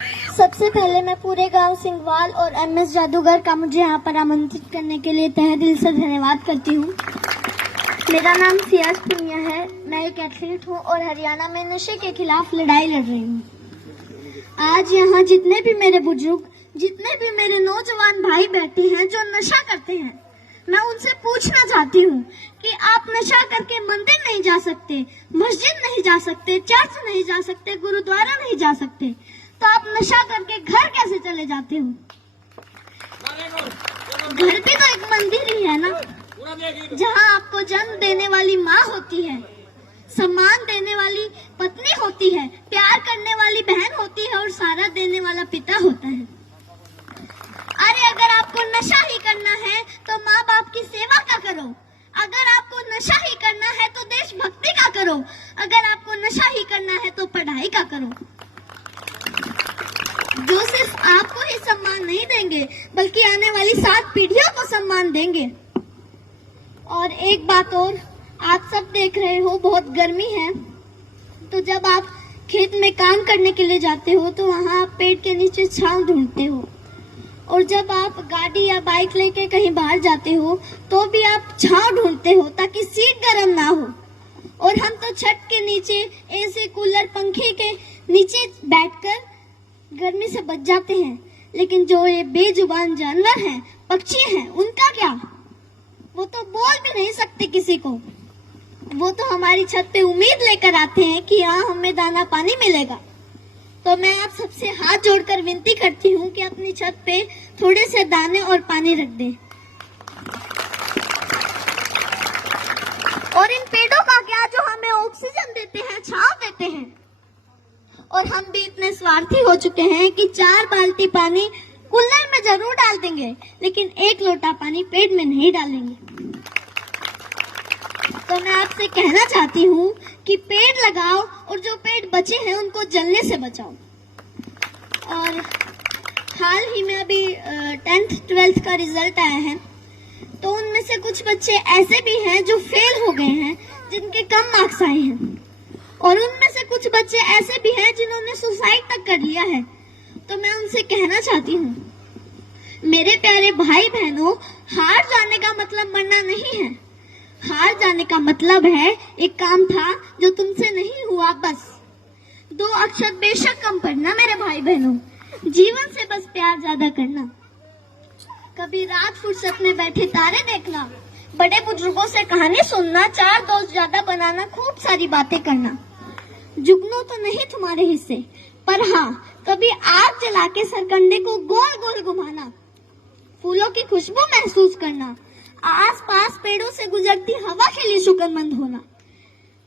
सबसे पहले मैं पूरे गांव सिंघवाल और एमएस जादूगर का मुझे यहाँ पर आमंत्रित करने के लिए तहे दिल से धन्यवाद करती हूँ। मेरा नाम सियाज पुनिया है। मैं एक एथलीट हूँ और हरियाणा में नशे के खिलाफ लड़ाई लड़ रही हूँ। आज यहाँ जितने भी मेरे बुजुर्ग, जितने भी मेरे नौजवान भाई बैठे हैं जो नशा करते हैं, मैं उनसे पूछना चाहती हूँ कि आप नशा करके मंदिर नहीं जा सकते, मस्जिद नहीं जा सकते, चर्च नहीं जा सकते, गुरुद्वारा नहीं जा सकते, तो आप नशा करके घर कैसे चले जाते हो? घर भी तो एक मंदिर ही है ना, जहाँ आपको जन्म देने वाली माँ होती है, सम्मान देने वाली पत्नी होती है, प्यार करने वाली बहन होती है और सहारा देने वाला पिता होता है। अरे अगर आपको नशा ही करना है तो माँ बाप की सेवा का करो। अगर आपको नशा ही करना है तो देशभक्ति का करो। अगर आपको नशा ही करना है तो पढ़ाई का करो। जो सिर्फ आपको ही सम्मान नहीं देंगे बल्कि आने वाली 7 पीढ़ियों को सम्मान देंगे। और एक बात और, आप सब देख रहे हो बहुत गर्मी है, तो जब आप खेत में काम करने के लिए जाते हो तो वहाँ आप पेड़ के नीचे छांव ढूंढते हो, और जब आप गाड़ी या बाइक लेके कहीं बाहर जाते हो तो भी आप छांव ढूंढते हो ताकि सीट गर्म ना हो। और हम तो छत के नीचे एसी, कूलर, पंखे के नीचे बैठकर गर्मी से बच जाते हैं। लेकिन जो ये बेजुबान जानवर हैं, पक्षी हैं, उनका क्या? वो तो बोल भी नहीं सकते किसी को। वो तो हमारी छत पे उम्मीद लेकर आते हैं कि हाँ हमें दाना पानी मिलेगा। तो मैं आप सबसे हाथ जोड़कर विनती करती हूँ कि अपनी छत पे थोड़े से दाने और पानी रख दें। और इन पेड़ों का क्या जो हमें ऑक्सीजन देते हैं, छांव देते हैं। और हम भी इतने स्वार्थी हो चुके हैं कि 4 बाल्टी पानी कूलर में जरूर डाल देंगे, लेकिन 1 लोटा पानी पेड़ में नहीं डालेंगे। तो मैं आपसे कहना चाहती हूँ कि पेड़ लगाओ और जो पेड़ बचे हैं उनको जलने से बचाओ। और हाल ही में अभी 10th 12th का रिजल्ट आया है, तो उनमें से कुछ बच्चे ऐसे भी हैं जो फेल हो गए हैं, जिनके कम मार्क्स आए हैं, और उनमें से कुछ बच्चे ऐसे भी हैं जिन्होंने सुसाइड तक कर लिया है। तो मैं उनसे कहना चाहती हूँ, मेरे प्यारे भाई बहनों, हार जाने का मतलब मरना नहीं है। हार जाने का मतलब है एक काम था जो तुमसे नहीं हुआ, बस 2 अक्षर बेशक कम पढ़ना मेरे भाई बहनों। जीवन से बस प्यार ज्यादा करना, कभी रात फुर्सत में बैठे तारे देखना, बड़े बुजुर्गों से कहानी सुनना, 4 दोस्त ज्यादा बनाना, खूब सारी बातें करना। जुगनू तो नहीं तुम्हारे हिस्से, पर हाँ कभी आग जला के सरकंडे को गोल गोल घुमाना, फूलों की खुशबू महसूस करना, आसपास पेड़ों से गुजरती हवा के लिए शुक्रमंद होना,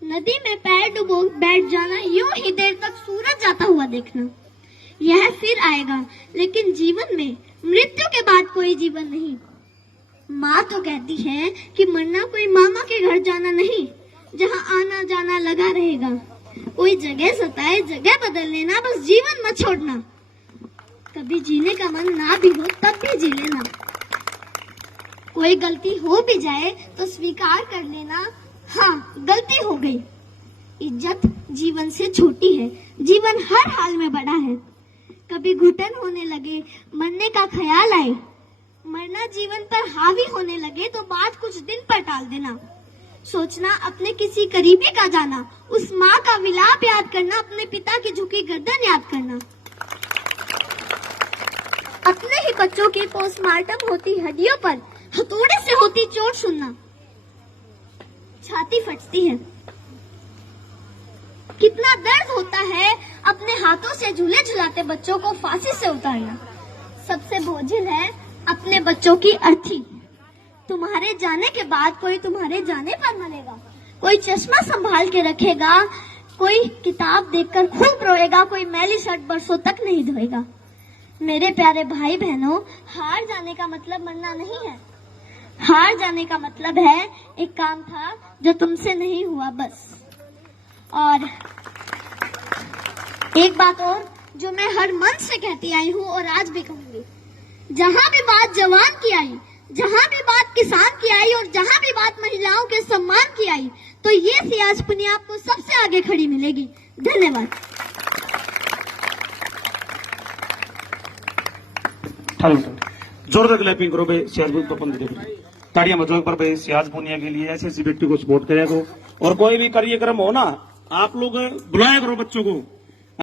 नदी में पैर डुबो बैठ जाना, यूं ही देर तक सूरज जाता हुआ देखना। यह फिर आएगा, लेकिन जीवन में मृत्यु के बाद कोई जीवन नहीं। माँ तो कहती है कि मरना कोई मामा के घर जाना नहीं, जहाँ आना जाना लगा रहेगा। कोई जगह सताए, जगह बदल लेना, बस जीवन मत छोड़ना। कभी जीने का मन ना भी हो तब भी जी लेना। कोई गलती हो भी जाए तो स्वीकार कर लेना, हाँ गलती हो गई। इज्जत जीवन से छोटी है, जीवन हर हाल में बड़ा है। कभी घुटन होने लगे, मरने का ख्याल आए, मरना जीवन पर हावी होने लगे तो बात कुछ दिन पर टाल देना। सोचना अपने किसी करीबी का जाना, उस माँ का विलाप याद करना, अपने पिता की झुकी गर्दन याद करना। अपने ही बच्चों की पोस्टमार्टम होती हड्डियों पर हथौड़े से होती चोट सुनना, छाती फटती है। कितना दर्द होता है अपने हाथों से झूले झुलाते बच्चों को फांसी से उतारना। सबसे बोझिल है अपने बच्चों की अर्थी। तुम्हारे जाने के बाद कोई तुम्हारे जाने पर मरेगा, कोई चश्मा संभाल के रखेगा, कोई किताब देखकर खूब रोएगा, कोई मैली शर्ट बरसों तक नहीं धोएगा। मेरे प्यारे भाई बहनों, हार जाने का मतलब मरना नहीं है। हार जाने का मतलब है एक काम था जो तुमसे नहीं हुआ, बस। और एक बात और जो मैं हर मन से कहती आई हूँ और आज भी कहूंगी, जहाँ भी बात जवान की आई, जहाँ भी बात किसान की आई और जहाँ भी बात महिलाओं के सम्मान की आई, तो ये सियाज पुनिया आपको सबसे आगे खड़ी मिलेगी। धन्यवाद। 18 मिनट जोरदार क्लैपिंग करो भाई सियाज पपन दे ताड़ियां बजाओ पर भाई सियाज पुनिया के लिए ऐसे ऐसे व्यक्ति को सपोर्ट करेगा। और कोई भी कार्यक्रम हो ना, आप लोग बुलाया करो बच्चों को।